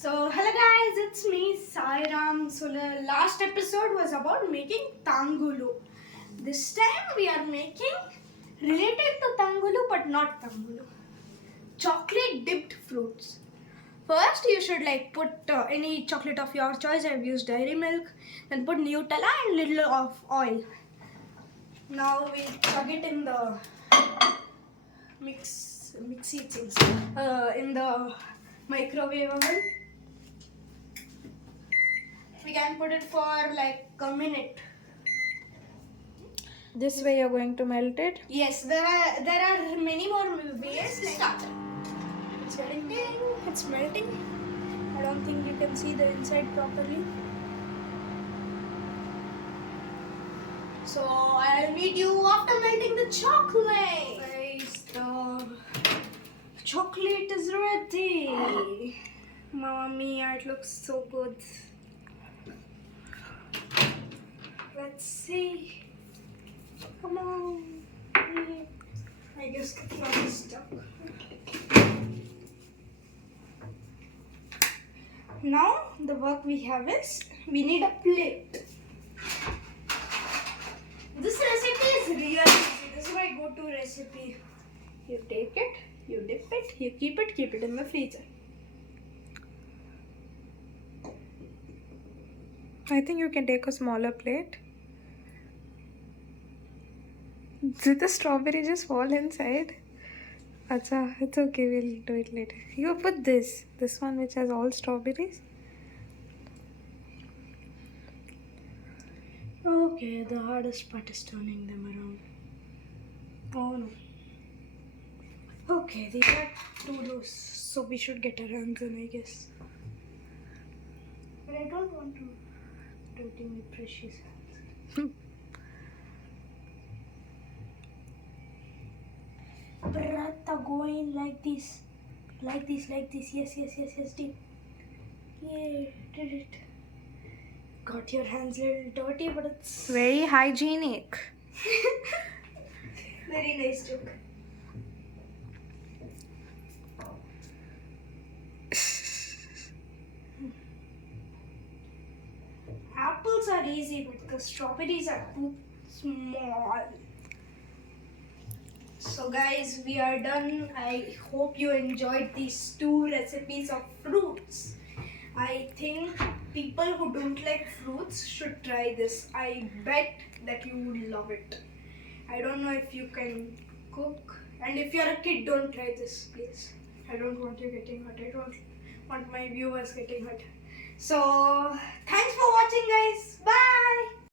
So hello guys, it's me Sairam. So the last episode was about making tangulu. This time we are making related to tangulu but not tangulu. Chocolate dipped fruits. First you should put any chocolate of your choice. I've used dairy milk. Then put Nutella and little of oil. Now we chug it in the mixy things in the microwave oven. We can put it for like a minute. This way you're going to melt it? Yes, there are many more ways. Start. It's getting ding. It's melting. I don't think you can see the inside properly. So I'll meet you after melting the chocolate. Guys, the chocolate is ready. Mamma mia, it looks so good. Let's see. Come on. I guess it's not stuck. Now the work we have is we need a plate. This recipe is really easy. This is my go-to recipe. You take it, you dip it, you keep it in the freezer. I think you can take a smaller plate. Did the strawberry just fall inside? Acha, it's okay, we'll do it later. You put this one which has all strawberries. Okay, the hardest part is turning them around. Oh no. Okay, these are 2 rows, so we should get our hands on, I guess. But I don't want to dirty my precious hands. Brata, go in like this. Like this. Yes, deep. Yeah, did it. Got your hands a little dirty, but it's Very hygienic. very nice joke. Apples are easy, but the strawberries are too small. So guys, we are done. I hope you enjoyed these 2 recipes of fruits. I think people who don't like fruits should try this. I bet that you would love it. I don't know if you can cook. And if you're a kid, don't try this, please. I don't want you getting hurt. I don't want my viewers getting hurt. So